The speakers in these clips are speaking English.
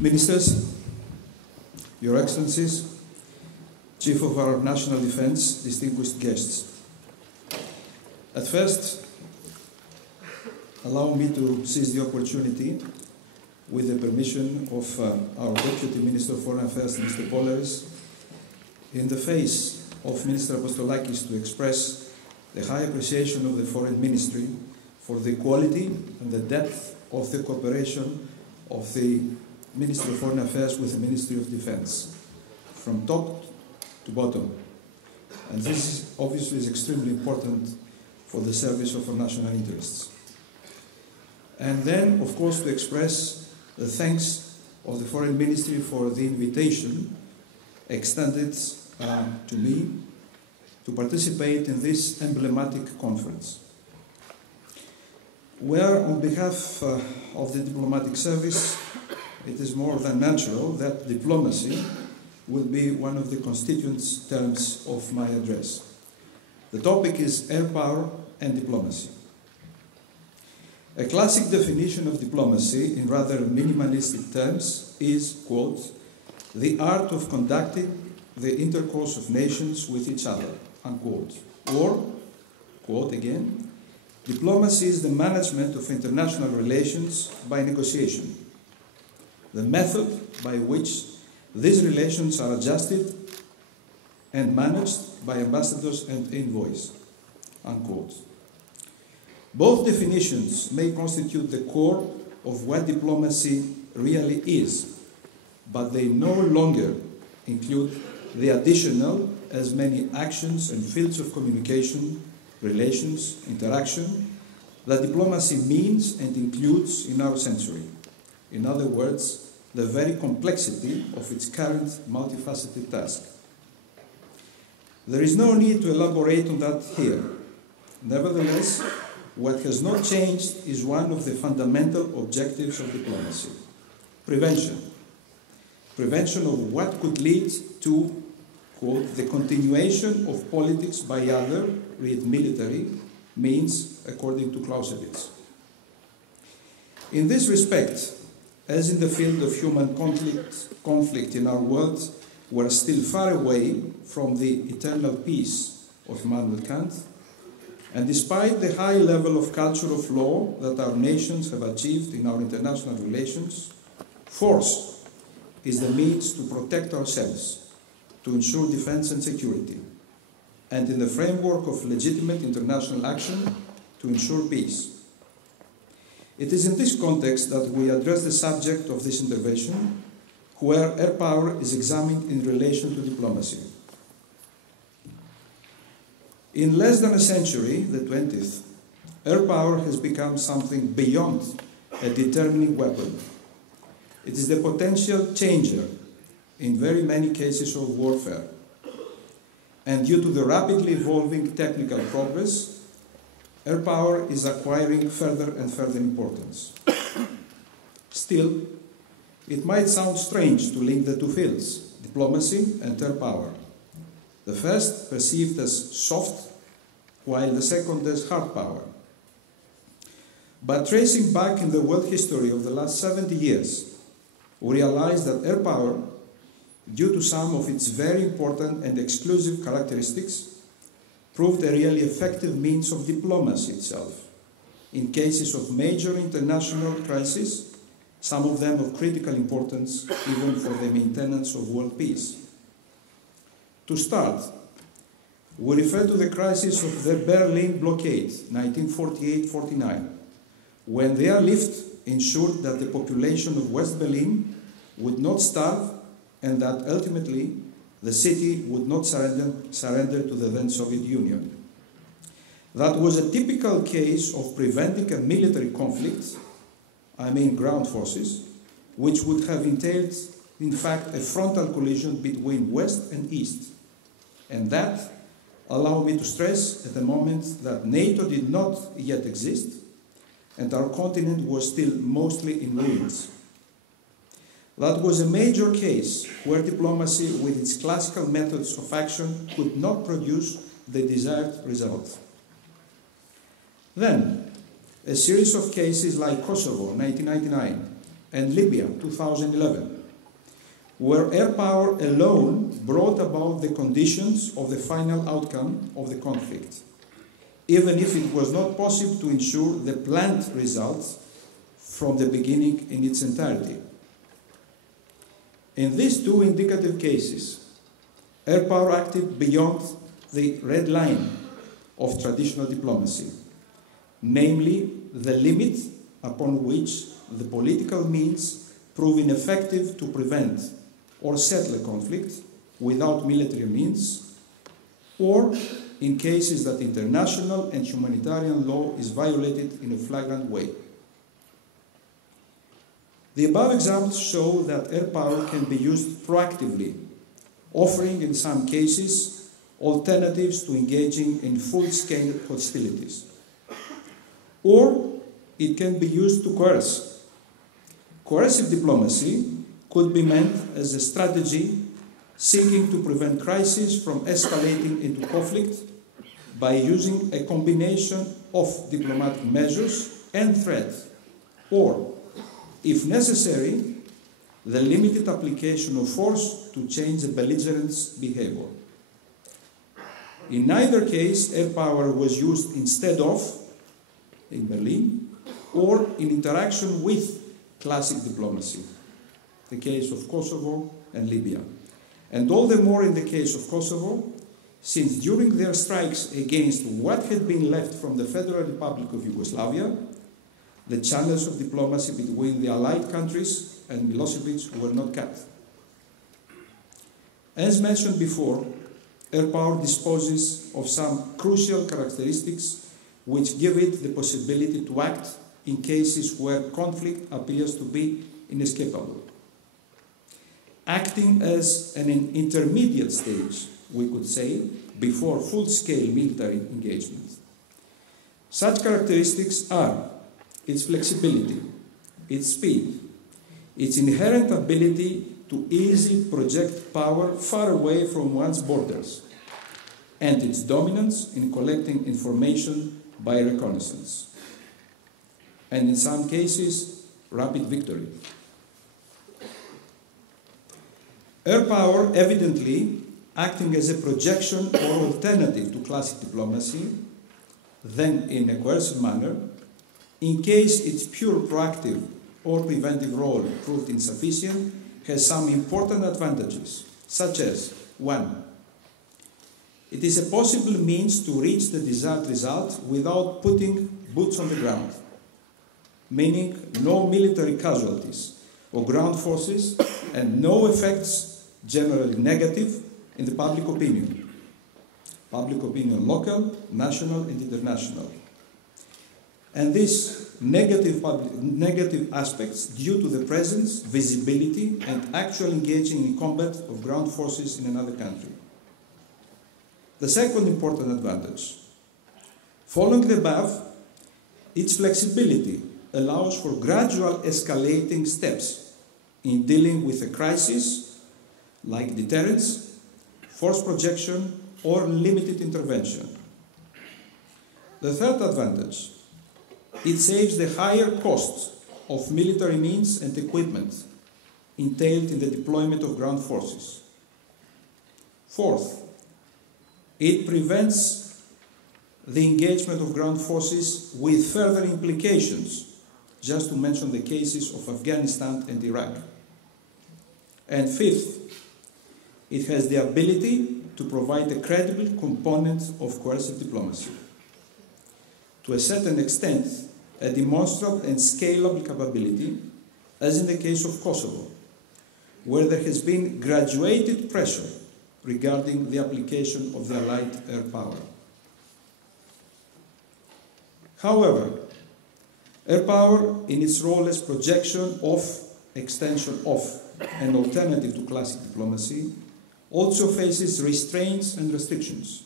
Ministers, Your Excellencies, Chief of our National Defense, distinguished guests. At first, allow me to seize the opportunity, with the permission of our Deputy Minister of Foreign Affairs, Mr. Pollemiki, in the face of Minister Apostolakis, to express the high appreciation of the Foreign Ministry for the quality and the depth of the cooperation of the Ministry of Foreign Affairs with the Ministry of Defense, from top to bottom. And this obviously is extremely important for the service of our national interests. And then, of course, to express the thanks of the Foreign Ministry for the invitation extended to me to participate in this emblematic conference, where on behalf of the diplomatic service, it is more than natural that diplomacy will be one of the constituent terms of my address. The topic is air power and diplomacy. A classic definition of diplomacy in rather minimalistic terms is, quote, the art of conducting the intercourse of nations with each other, unquote. Or, quote again, diplomacy is the management of international relations by negotiation, the method by which these relations are adjusted and managed by ambassadors and envoys, unquote. Both definitions may constitute the core of what diplomacy really is, but they no longer include the additional as many actions and fields of communication, relations, interaction that diplomacy means and includes in our century. In other words, the very complexity of its current multifaceted task. There is no need to elaborate on that here. Nevertheless, what has not changed is one of the fundamental objectives of diplomacy: prevention. Prevention of what could lead to, quote, the continuation of politics by other, be it military, means, according to Clausewitz. In this respect, as in the field of human conflict in our world, we are still far away from the eternal peace of Immanuel Kant, and despite the high level of culture of law that our nations have achieved in our international relations, force is the means to protect ourselves, to ensure defense and security, and in the framework of legitimate international action, to ensure peace. It is in this context that we address the subject of this intervention, where air power is examined in relation to diplomacy. In less than a century, the 20th, air power has become something beyond a determining weapon. It is the potential changer in very many cases of warfare. And due to the rapidly evolving technical progress, air power is acquiring further and further importance. Still, it might sound strange to link the two fields, diplomacy and air power. The first perceived as soft, while the second as hard power. But tracing back in the world history of the last 70 years, we realize that air power, due to some of its very important and exclusive characteristics, proved a really effective means of diplomacy itself in cases of major international crises, some of them of critical importance even for the maintenance of world peace. To start, we refer to the crisis of the Berlin blockade, 1948-49, when the airlift ensured that the population of West Berlin would not starve and that ultimately the city would not surrender to the then Soviet Union. That was a typical case of preventing a military conflict, I mean ground forces, which would have entailed, in fact, a frontal collision between West and East. And that, allow me to stress at the moment, that NATO did not yet exist, and our continent was still mostly in ruins. That was a major case where diplomacy, with its classical methods of action, could not produce the desired result. Then, a series of cases like Kosovo, 1999, and Libya, 2011, where air power alone brought about the conditions of the final outcome of the conflict, even if it was not possible to ensure the planned results from the beginning in its entirety. In these two indicative cases, air power acted beyond the red line of traditional diplomacy, namely the limit upon which the political means prove ineffective to prevent or settle a conflict without military means, or in cases that international and humanitarian law is violated in a flagrant way. The above examples show that air power can be used proactively, offering in some cases alternatives to engaging in full-scale hostilities. Or it can be used to coerce. Coercive diplomacy could be meant as a strategy seeking to prevent crises from escalating into conflict by using a combination of diplomatic measures and threat, or, if necessary, the limited application of force to change a belligerent's behavior. In neither case, air power was used instead of, in Berlin, or in interaction with classic diplomacy, the case of Kosovo and Libya. And all the more in the case of Kosovo, since during their strikes against what had been left from the Federal Republic of Yugoslavia, the channels of diplomacy between the allied countries and Milosevic were not cut. As mentioned before, air power disposes of some crucial characteristics which give it the possibility to act in cases where conflict appears to be inescapable. Acting as an intermediate stage, we could say, before full-scale military engagement. Such characteristics are its flexibility, its speed, its inherent ability to easily project power far away from one's borders, and its dominance in collecting information by reconnaissance, and in some cases, rapid victory. Air power, evidently, acting as a projection or alternative to classic diplomacy, then in a coercive manner, in case its pure proactive or preventive role proved insufficient, has some important advantages, such as 1. It is a possible means to reach the desired result without putting boots on the ground, meaning no military casualties or ground forces and no effects, generally negative, in the public opinion local, national and international. And these negative aspects due to the presence, visibility and actual engaging in combat of ground forces in another country. The second important advantage. Following the above, its flexibility allows for gradual escalating steps in dealing with a crisis like deterrence, force projection or limited intervention. The third advantage. It saves the higher costs of military means and equipment entailed in the deployment of ground forces. Fourth, it prevents the engagement of ground forces with further implications, just to mention the cases of Afghanistan and Iraq. And fifth, it has the ability to provide a credible component of coercive diplomacy. To a certain extent, a demonstrable and scalable capability, as in the case of Kosovo, where there has been graduated pressure regarding the application of the Allied air power. However, air power, in its role as projection of, extension of, an alternative to classic diplomacy, also faces restraints and restrictions.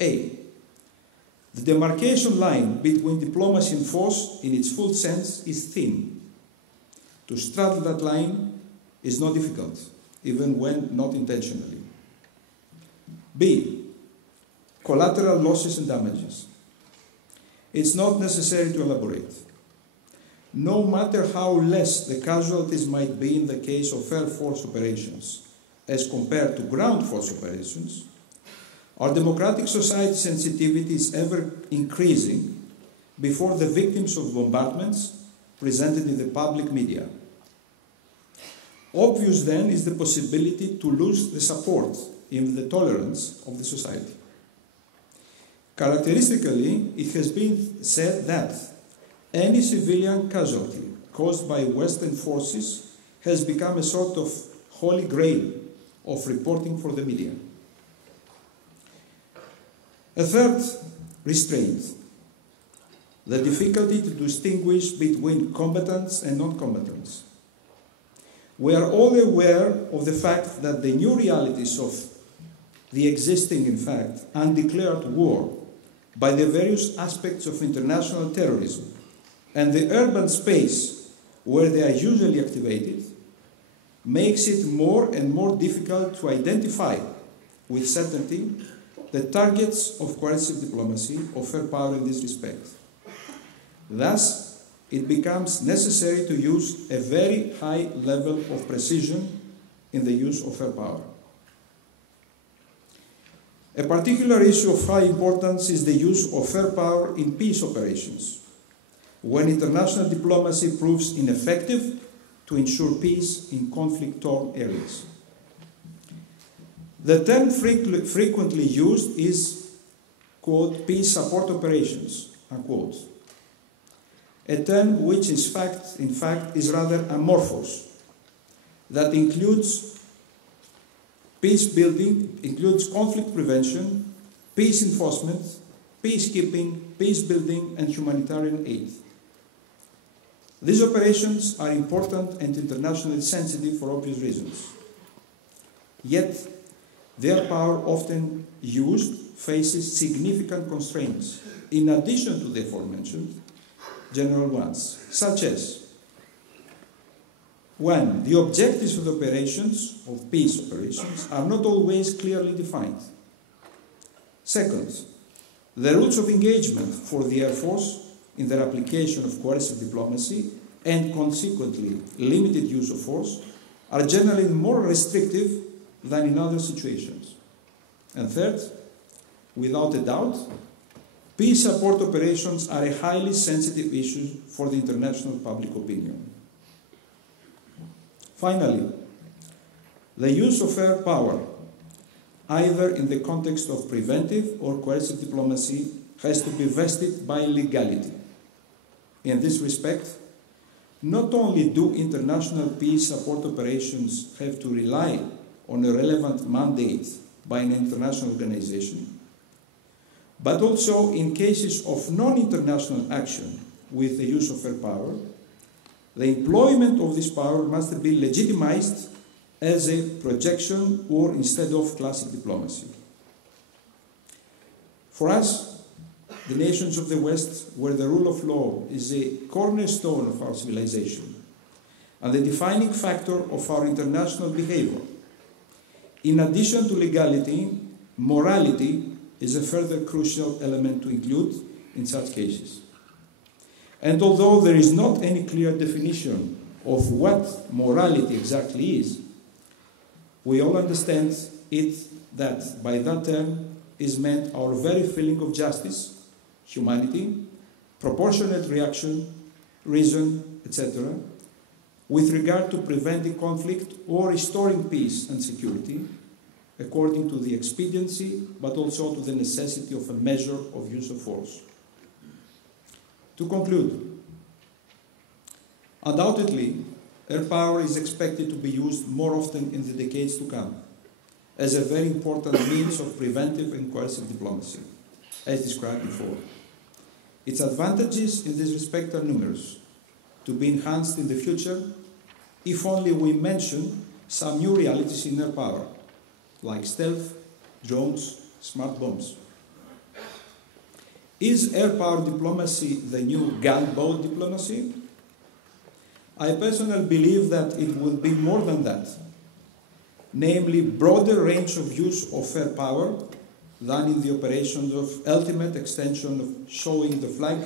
A. The demarcation line between diplomacy and force in its full sense is thin. To straddle that line is not difficult, even when not intentionally. B. Collateral losses and damages. It's not necessary to elaborate. no matter how less the casualties might be in the case of air force operations as compared to ground force operations, our democratic society sensitivity is ever increasing before the victims of bombardments presented in the public media. Obvious then is the possibility to lose the support, even the tolerance of the society. Characteristically, it has been said that any civilian casualty caused by Western forces has become a sort of holy grail of reporting for the media. A third restraint, the difficulty to distinguish between combatants and non-combatants. We are all aware of the fact that the new realities of the existing, in fact, undeclared war by the various aspects of international terrorism and the urban space where they are usually activated makes it more and more difficult to identify with certainty the targets of coercive diplomacy or fair power in this respect. Thus, it becomes necessary to use a very high level of precision in the use of fair power. A particular issue of high importance is the use of fair power in peace operations, when international diplomacy proves ineffective to ensure peace in conflict-torn areas. The term frequently used is, quote, peace support operations, unquote. A term which in fact is rather amorphous, that includes peace building, includes conflict prevention, peace enforcement, peacekeeping, peace building, and humanitarian aid. These operations are important and internationally sensitive for obvious reasons. Yet, their power often used faces significant constraints, in addition to the aforementioned general ones, such as 1. The objectives of the operations, of peace operations, are not always clearly defined. Second, the routes of engagement for the Air Force in their application of coercive diplomacy and consequently limited use of force are generally more restrictive than in other situations. And third, without a doubt, peace support operations are a highly sensitive issue for the international public opinion. Finally, the use of air power, either in the context of preventive or coercive diplomacy, has to be vested by legality. In this respect, not only do international peace support operations have to rely on a relevant mandate by an international organization, but also in cases of non-international action with the use of air power, the employment of this power must be legitimized as a projection or instead of classic diplomacy. For us, the nations of the West, where the rule of law is a cornerstone of our civilization and the defining factor of our international behavior, in addition to legality, morality is a further crucial element to include in such cases. And although there is not any clear definition of what morality exactly is, we all understand that by that term is meant our very feeling of justice, humanity, proportionate reaction, reason, etc., with regard to preventing conflict or restoring peace and security, according to the expediency, but also to the necessity of a measure of use of force. To conclude, undoubtedly, air power is expected to be used more often in the decades to come as a very important means of preventive and coercive diplomacy, as described before. Its advantages in this respect are numerous, to be enhanced in the future if only we mention some new realities in air power, like stealth, drones, smart bombs. Is air power diplomacy the new gunboat diplomacy? I personally believe that it will be more than that, namely broader range of use of air power than in the operations of ultimate extension of showing the flag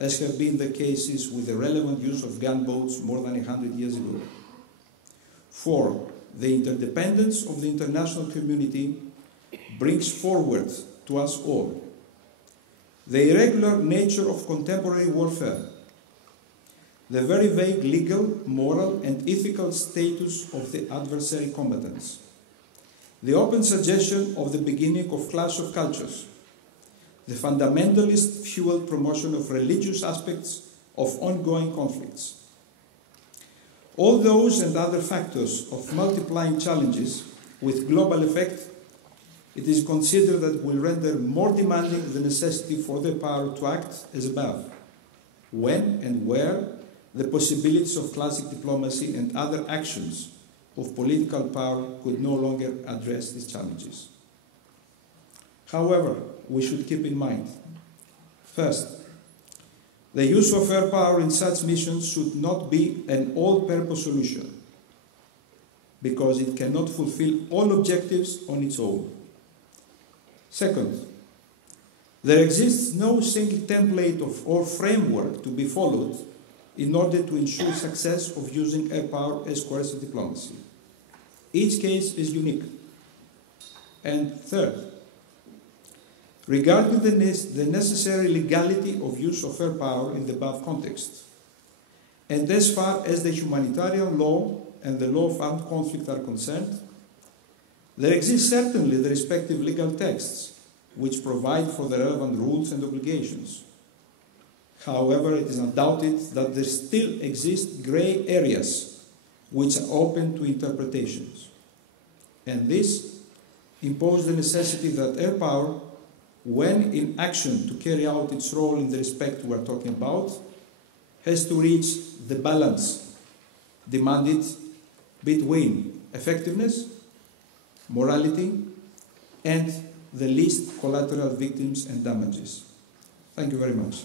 as have been the cases with the relevant use of gunboats more than 100 years ago. 4. The interdependence of the international community brings forward to us all the irregular nature of contemporary warfare, the very vague legal, moral, and ethical status of the adversary combatants, the open suggestion of the beginning of clash of cultures, the fundamentalist fueled promotion of religious aspects of ongoing conflicts. All those and other factors of multiplying challenges with global effect, it is considered that will render more demanding the necessity for the power to act as above, when and where the possibilities of classic diplomacy and other actions of political power could no longer address these challenges. However, we should keep in mind, first, the use of air power in such missions should not be an all-purpose solution, because it cannot fulfill all objectives on its own. Second, there exists no single template or framework to be followed in order to ensure success of using air power as coercive diplomacy. Each case is unique. And third, regarding the necessary legality of use of air power in the above context, and as far as the humanitarian law and the law of armed conflict are concerned, there exist certainly the respective legal texts which provide for the relevant rules and obligations. However, it is undoubted that there still exist grey areas which are open to interpretations. And this imposes the necessity that air power, when in action to carry out its role in the respect we are talking about, has to reach the balance demanded between effectiveness, morality, and the least collateral victims and damages. Thank you very much.